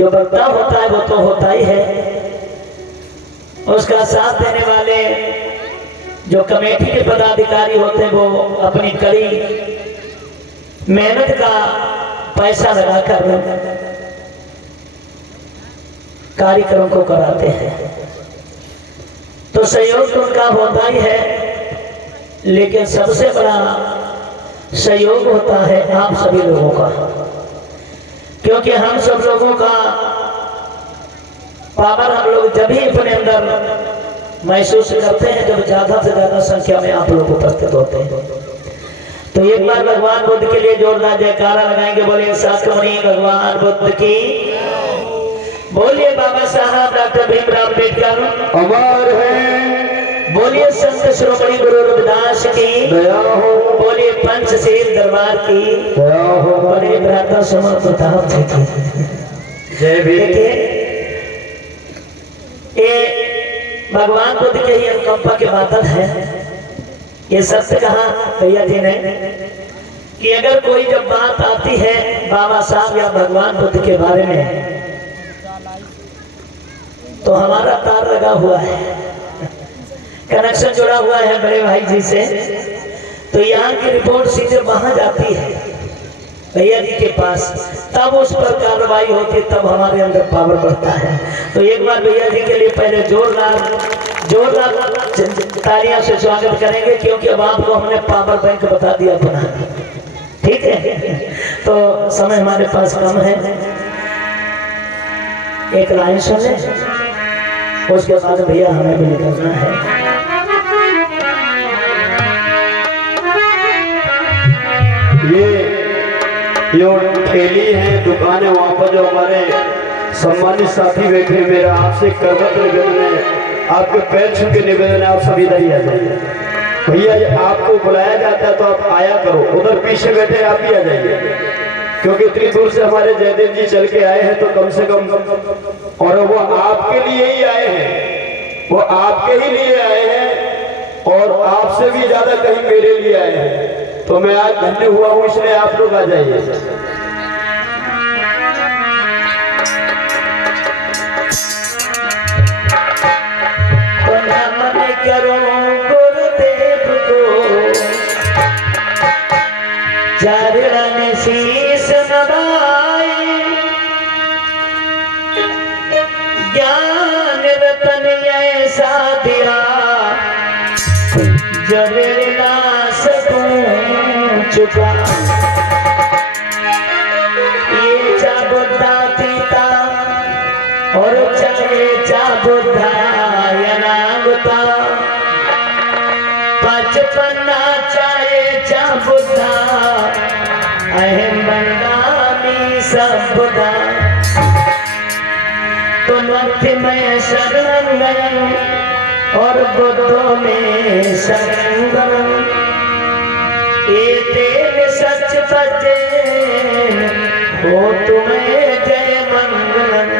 जो वक्ता होता है वो तो होता ही है, उसका साथ देने वाले जो कमेटी के पदाधिकारी होते हैं वो अपनी कड़ी मेहनत का पैसा लगाकर कार्यक्रम को कराते हैं। तो सहयोग तो उनका होता ही है, लेकिन सबसे बड़ा सहयोग होता है आप सभी लोगों का, क्योंकि हम सब लोगों का पावर हम लोग जब ही अपने अंदर महसूस करते हैं जब ज्यादा से ज्यादा संख्या में आप लोग उपस्थित होते हैं। तो एक बार भगवान बुद्ध के लिए जोरदार जयकारा लगाएंगे। बोलिए शास्त्रमुनि भगवान बुद्ध की, बोलिए बाबा साहब डॉक्टर भीमराव अम्बेडकर अमर है, बोलिए संत श्रोमणी गुरु रविदास की दया हो, बोलिए पंचशील दरबार की दया हो, बोलिए भ्राता समर प्रताप जी की जय भीम। देखिए ये भगवान बुद्ध के ही अनुकंपा के बादल है। ये सत्य कहा भैया जी ने कि अगर कोई जब बात आती है बाबा साहब या भगवान बुद्ध के बारे में तो हमारा तार लगा हुआ है, कनेक्शन जुड़ा हुआ है बड़े भाई जी से। तो यहाँ की रिपोर्ट सीधे वहां जाती है भैया जी के पास, तब उस पर कार्रवाई होती है, तब हमारे अंदर पावर बढ़ता है। तो एक बार भैया जी के लिए पहले जोरदार तालियां से स्वागत करेंगे, क्योंकि अब आपको हमने पावर बैंक बता दिया अपना, ठीक है। तो समय हमारे पास कम है, एक लाइन सुन ले, उसके बाद भैया हमें भी निकलना है। ये ठेली है, दुकान है, वहाँ पर जो हमारे सम्मानित साथी बैठे हैं, मेरा आपसे करवत निवेदन है, आपके पैर छू के निवेदन है, आप सभी इधर ही आ जाइए। भैया ये आपको बुलाया जाता है तो आप आया करो, उधर पीछे बैठे आप भी आ जाइए, क्योंकि इतनी दूर से हमारे जयदेव जी चल के आए हैं तो कम से कम, और वो आपके लिए ही आए हैं, वो आपके ही लिए आए हैं और आपसे भी ज्यादा कहीं मेरे लिए आए हैं। तो मैं आज धन्य हुआ हूँ, इसलिए आप लोग आ जाइए। तो नमन करो गुरुदेव को, चरण शीश नवाए, ज्ञान रतन ऐसा दिया जब ना सकूं चुका। ये चा बुद्धा पीता और चाहे चा बुद्धा यनागुता, पचपन्ना चाहे चा बुद्धा अहम बंदानी सब बुद्धा। तो नथि में शरण गयन और बुद्धों में शरण, ये तेरे सच बचे हो तुम्हें जय मंगलम।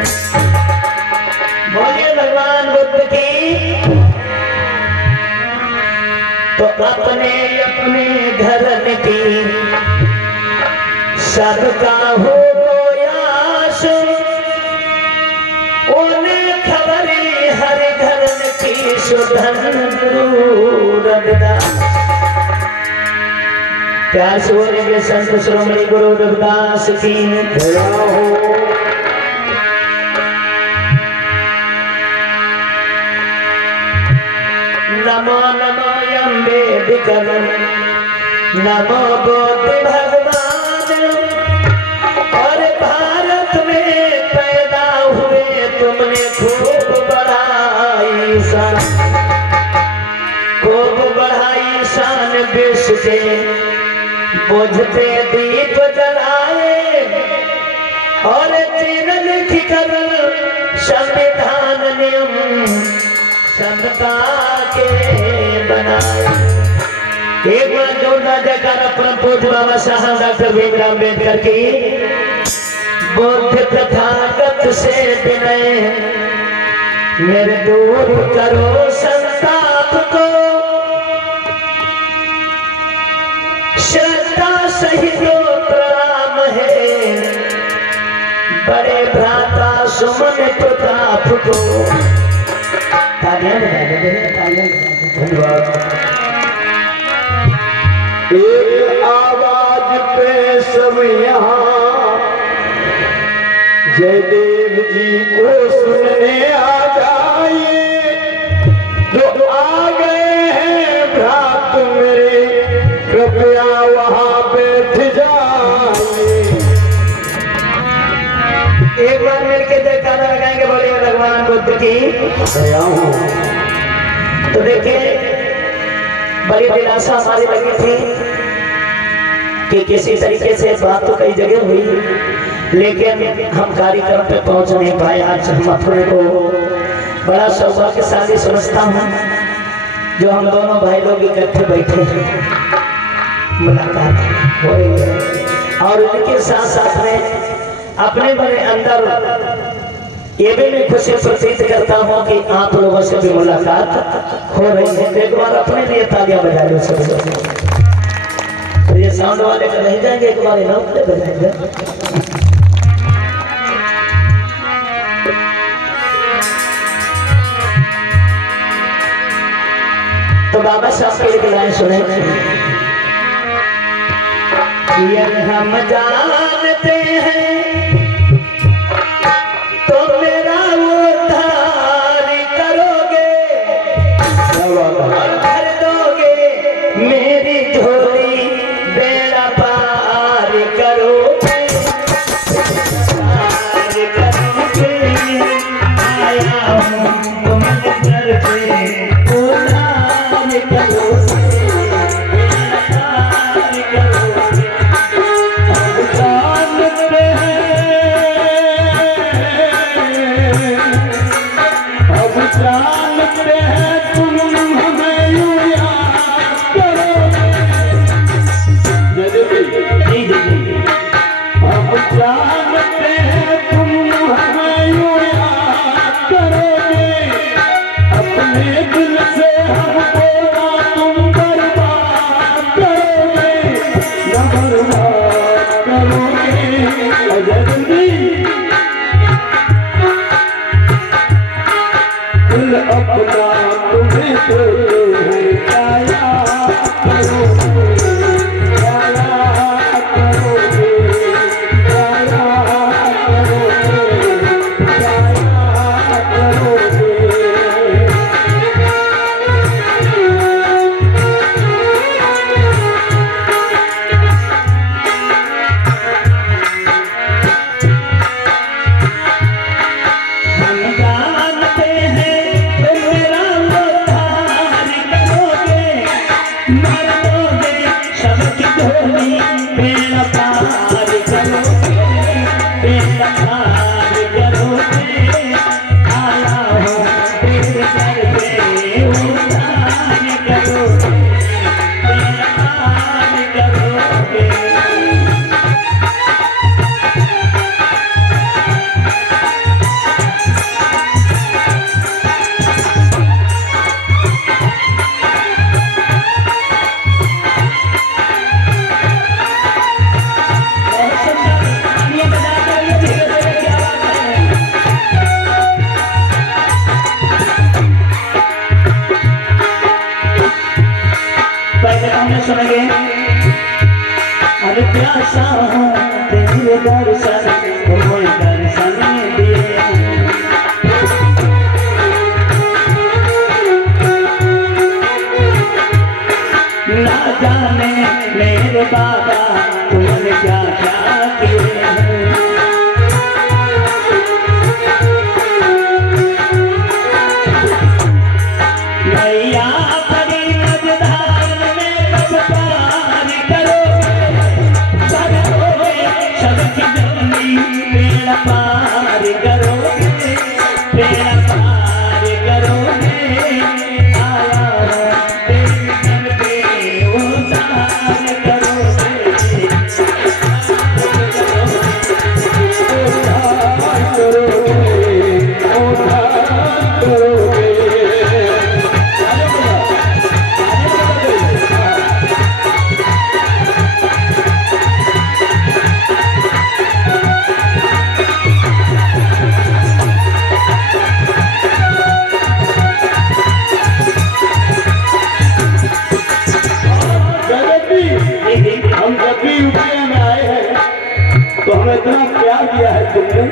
बोलिए भगवान बुद्ध की। तो अपने अपने धर्म की सबका हो गोयाश, उन्हें खबरी हर धर्म की सुधन गुरु रविदास। प्यार से बोलेंगे संत श्रोमणी गुरु रविदास की दया हो। नमो नमो अम्बेडकर, नमो बुद्ध भगवान, और भारत में पैदा हुए तुमने खूब बढ़ाई शान, खूब बढ़ाई शान विश्व के, बुझते दीप जलाए और चिन्ह लिख कर संविधान नियम समता के बनाए। एक बार जोरदार जयकारा अपना पूज्य बाबा साहब डॉक्टर भीमराव अम्बेडकर की। बुद्ध तथागत से विनय मेरे दूर करो संताप को, श्रद्धा सहित प्रणाम है बड़े भ्राता सुमन प्रताप को। तालियां बजा दो, तालियां धन्यवाद। एक आवाज पे सब यहाँ जयदेव जी को सुनने आ जाइए, जो आ गए हैं भ्रात मेरे कृपया वहाँ बैठ जाइए। एक बार मिलके जयकारा लगाएंगे, बोलिए भगवान बुद्ध की। तो देखिए बड़ी दिलासा हमारी लगी थी कि किसी तरीके से बात तो कई जगह हुई, लेकिन हम कार्यक्रम पे पहुंच नहीं पाए। आज हम अपने को बड़ा सौभाग्यशाली समझता हूँ जो हम दोनों भाई लोग इकट्ठे बैठे हैं, मुलाकात हो रही है। और उनके साथ साथ में अपने बड़े अंदर ये भी मैं खुशी प्रतीत करता हूँ कि आप लोगों से भी मुलाकात हो रही है। एक बार अपने लिए तालियां बजा लो सब। तो ये साउंड वाले का नहीं जाएंगे, एक बार इनाम बजाएंगे। तो बाबा साहब के लिए लाइन सुने। ये हम जानते हैं तो मेरा उद्धार करोगे, भर दोगे मेरी झोली, बेड़ा पार करोगे, पार करोगे। आया हूँ तुम्हारे घर पे, उद्धार करोगे, बेड़ा पार करोगे। जानते हैं तुम हमें यूं याद करोगे। अब जानते हैं तुम हमें यूं याद करोगे। अपने दिल से हमको ना तुम बर्बाद करोगे, न बर्बाद करोगे। जल्दी दिल अपना तुम्हें तो है, क्या याद करोगे, क्या याद करोगे, क्या याद करोगे, क्या याद करोगे। बेड़ा पार करोगे, बेड़ा पार करोगे। आया हूँ तेरे घर पे, उद्धार करोगे, बेड़ा पार करोगे। सुनेंगे अरे प्यासा हूँ तेरे दर्शन, तुम्हें दर्शन दिए। ना जाने मेरे बाबा तुमने क्या क्या किए हैं। नैया बड़ी मझधार में कब पार करोगे, भर दोगे सबकी झोली, बेड़ा पार तो हमें इतना प्यार दिया है तुमने,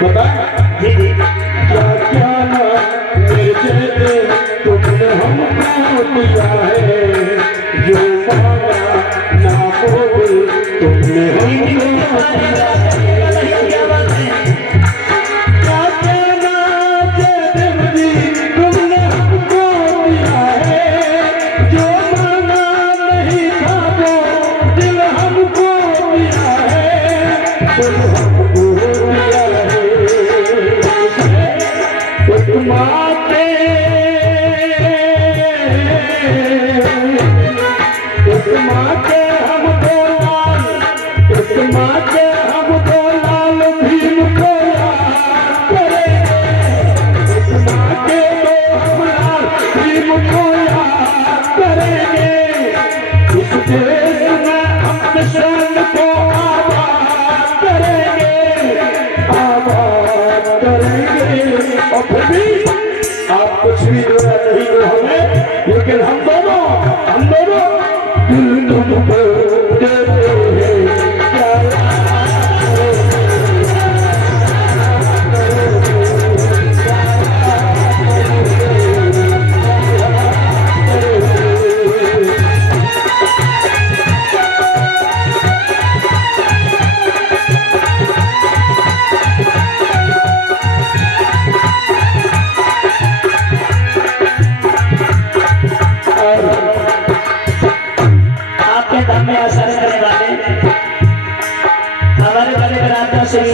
बता जी जी क्या क्या ना मेरे चेहरे तुमने हमको दिया है, जो मांगा ना बोल तुमने हमको दिया है। क्या बात है। क्या क्या ना चेहरे तुमने हमको दिया है, जो मांगा नहीं था वो दिल हमको दिया है, तुम हमको दिया है। माते माते हमको लाल, माते हमको लाल भीम को याद करेंगे, माते तो हम लाल भीम को याद करेंगे। इस देश में अपने शान को आबाद करेंगे, आबाद करेंगे। और फिर भी आप कुछ भी दोया नहीं हो हमें, लेकिन हम दोनों दिल तुमको देते हैं प्यार। आपके दम में असर करने वाले हमारे बड़े बराबर श्री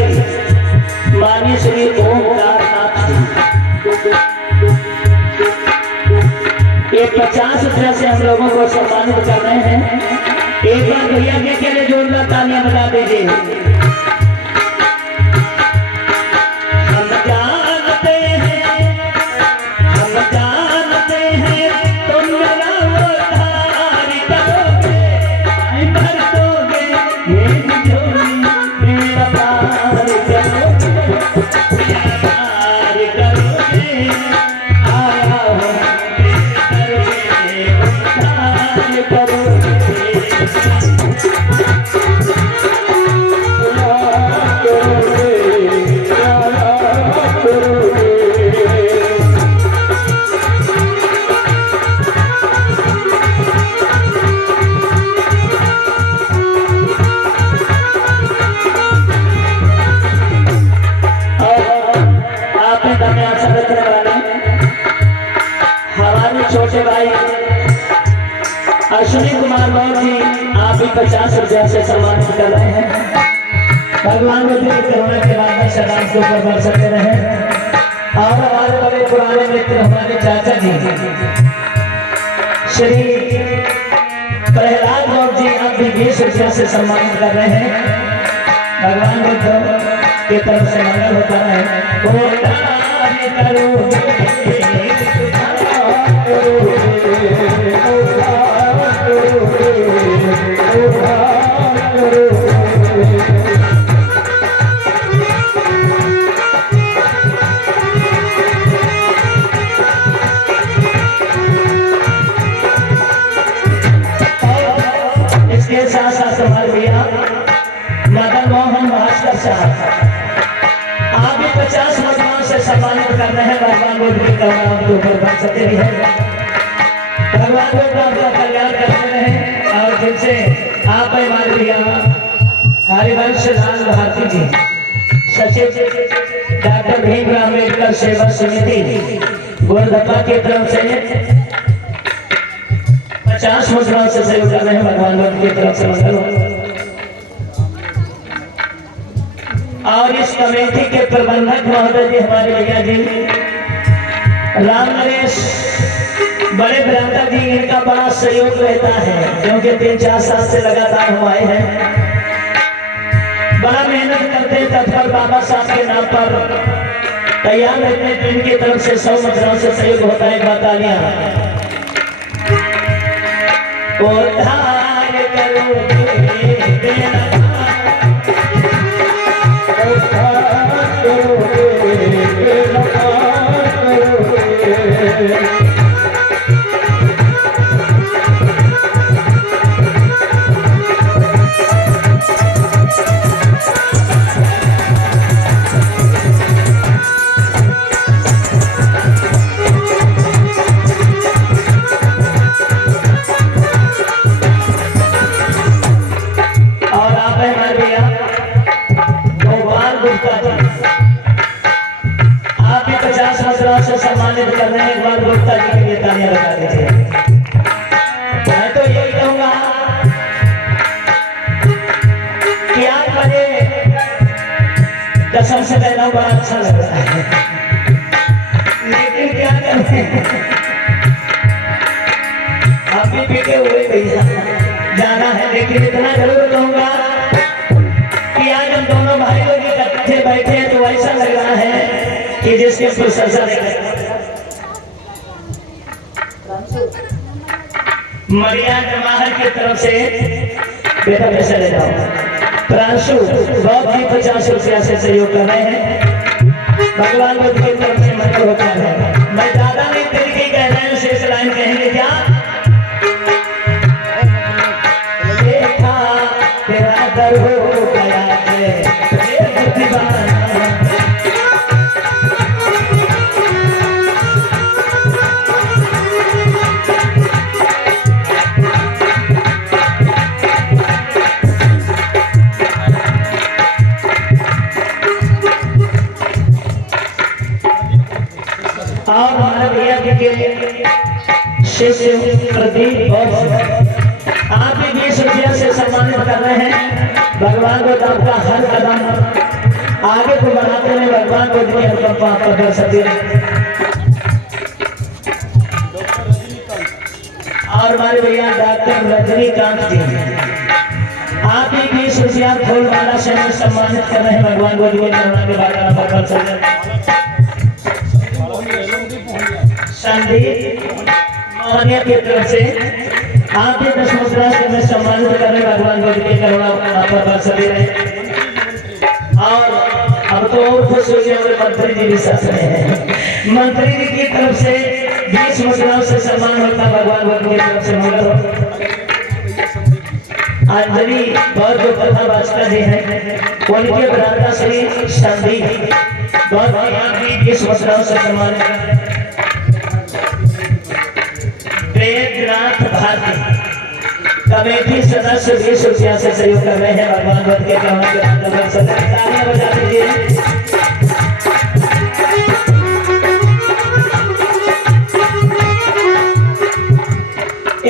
माननीय श्री ओमकारनाथ जी, ये 50 रुपया से हम लोगों को सम्मानित कर रहे हैं। एक बार भैया के लिए जोरदार तालियां बजा दीजिए। हम जानते हैं तुम मेरा उद्धार करोगे, भर दोगे मेरी झोली, मेरा प्यार करोगे, प्यार करोगे। आया हूँ तेरे दर में, उद्धार करोगे। छोटे भाई अश्विनी कुमार गौर जी, आप भी 50 रुपया से सम्मानित कर रहे हैं। भगवान को दिल करुणा के बाद में सदा के ऊपर बढ़ सकते रहे। और हमारे बड़े पुराने मित्र हमारे चाचा जी श्री प्रहलाद गौर जी, आप भी 20 रुपया से सम्मानित कर रहे हैं। भगवान बुद्ध की तरफ से मंगल होता है। इसके साथ साथ हमारे भैया मदन मोहन भास्कर साहब, आप भी 50 मुद्राओं से सम्मानित कर रहे हैं। भगवान बुद्ध की करुणा उनके ऊपर बन सकते भी है। भगवान बुद्ध आपका कल्याण करते रहे। और जिनसे आप हमारे भैया हरिवंश लाल भारती जी, सचिव डॉक्टर भीमराव अम्बेडकर सेवा समिति गोलधप्पा की तरफ से 50 मुद्राओं से सहयोग कर रहे हैं। भगवान बुद्ध की तरफ से मंगल हो। और इस कमेटी के प्रबंधक महोदय जी हमारे भैया जी राम नरेश बड़े भ्राता जी, इनका बड़ा सहयोग रहता है क्योंकि 3-4 साल से लगातार हम आए हैं। बड़ा मेहनत करते हैं, तत्पर बाबा साहब के नाम पर तैयार रहते हैं। इनकी तरफ से 100 मुद्राओं से सहयोग होता है। बतालियां उद्धार करोगे मेरा कसम से कह रहा हूँ बड़ा अच्छा लग रहा है, लेकिन क्या करें, हम भी पीटे हुए भैया जाना है। लेकिन इतना जरूर कहूँगा कि आज हम दोनों भाई लोग इकट्ठे बैठे हैं तो ऐसा लग रहा है कि जिसके प्रशंसा मरिया जमाहर की तरफ से बेटा पैसा ले जाओ। प्रांशु बहुत ही 50 रुपया से सहयोग कर रहे हैं, भगवान बुद्ध की तरफ से मंत्र होता है। मैं ज्यादा नहीं तरीके कह रहे हैं, शेष लाइन कहेंगे क्या? देखा तेरा दर हो गया है दीवाना। और हमारे भैया के शिष्य प्रदीप और आप भी 20 रुपया से सम्मानित कर रहे हैं। भगवान को आपका हर कदम आगे को बढ़ाते हुए भगवान को दिए हर सकते हैं। और हमारे भैया डॉक्टर रजनीकांत जी आप भी 20 रुपया फूल वाला से सम्मानित कर रहे हैं। भगवान को दिए के बाद संदीप मोहनिया की तरफ से आप भी 10 मुद्रा से मैं सम्मानित कर रहे भगवान को दिए करुणा पर सभी रहे। और अब तो और खुश हो गए मंत्री जी भी साथ में हैं। मंत्री जी की तरफ से 20 मुद्राओं से सम्मान होता भगवान को दिए तरफ से मंत्र। अंजलि बहुत जो कथा वाचता जी हैं उनके भ्राता श्री संदीप बहुत 20 मुद्राओं से सम्मानित। वेदनाथ भारती कमेटी सदस्य 20 रुपया से सहयोग कर रहे हैं। भगवान बुद्ध के करुणा के बाद तालियां बजा दीजिए।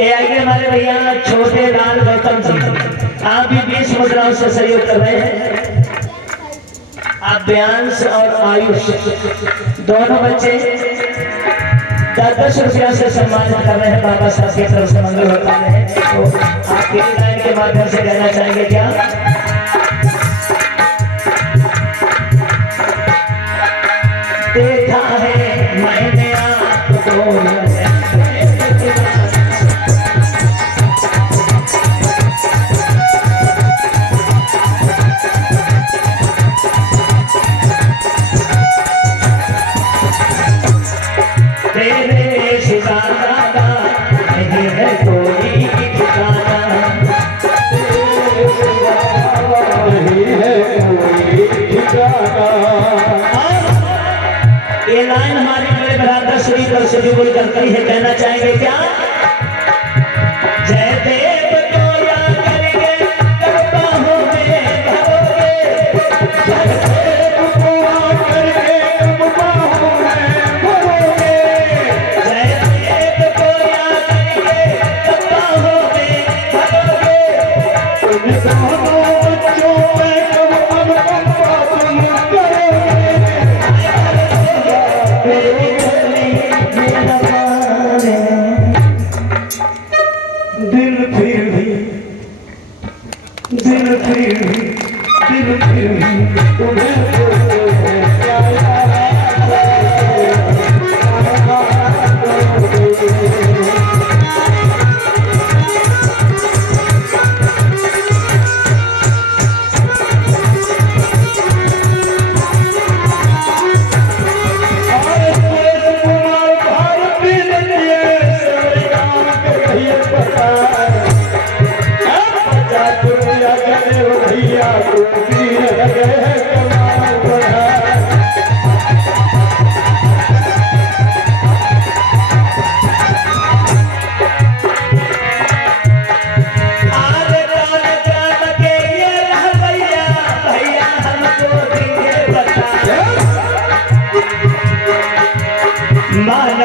आइए हमारे भैया छोटे लाल गौतम जी आप भी 20 मुद्राओं से सहयोग कर रहे हैं। अभ्यांश और आयुष दोनों बच्चे 10 रुपया से सम्मानित कर रहे हैं। बाबा साहब की तरफ से मंगल होता है तो आपके लाइन के माध्यम से कहना चाहेंगे क्या? देखा है मैंने आपको ये लाइन हमारे बड़े भ्राता श्री सरस्वती बोल करती है। कहना चाहेंगे क्या? जय देव को याद करके कब बाहों में भरोगे, जय देव को याद करके कब बाहों में भरोगे, जय देव को याद करके कब बाहों में भरोगे, उन दोनों बच्चों में कब अनुकंपा तुम करोगे। दिल फिर भी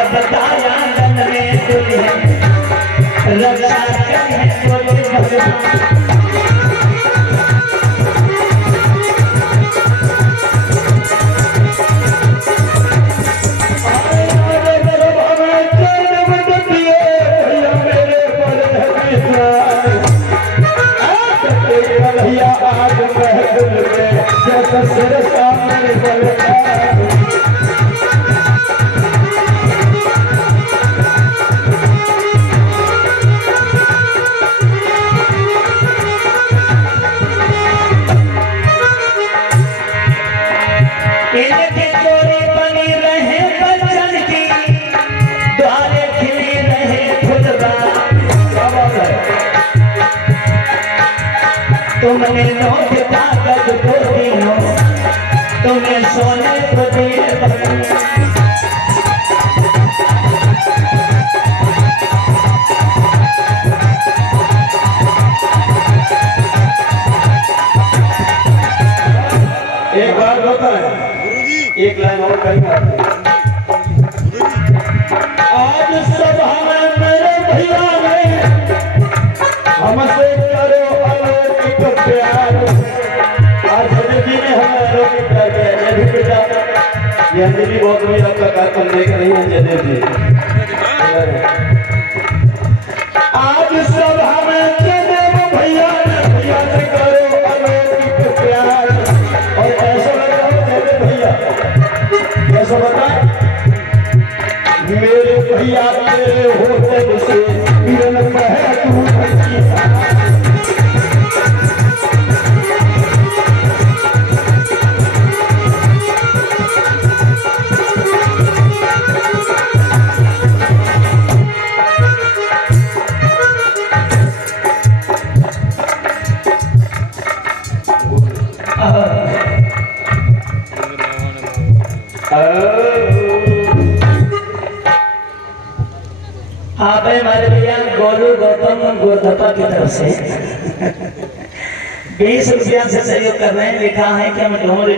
बताया तन में तुझे रक्षा करे कोई भगवान। कसर सामने बलता इनकी जोड़ी बनी रहे बचन की, द्वारे खिली रहे फुलवा। तुमने नोट कागज को दियो, तुमने सोने को दिए बन। एक बात होता है, एक लाइन और कहीं आती है। आज सभा में मेरे भैया ने हमसे करो अलौकिक प्यार। आज जगत जी ने हमें अलौकिक प्यार किया। जय भी बेटा, ये अंजलि बहुत बड़ी आपका कार्यक्रम देख रही है जयदेव जी। आज सभा में जयदेव भैया ने भैया से करो अलौकिक प्यार। और ऐसा लग रहा है जयदेव भैया, कैसा बताएं, मेरे भैया तेरे होते से किरण बहे तू भैया। आप हमारे भैया गोलू गौतम गोरधपा की तरफ से 20 रुपया से सहयोग कर रहे हैं। लिखा है कि हम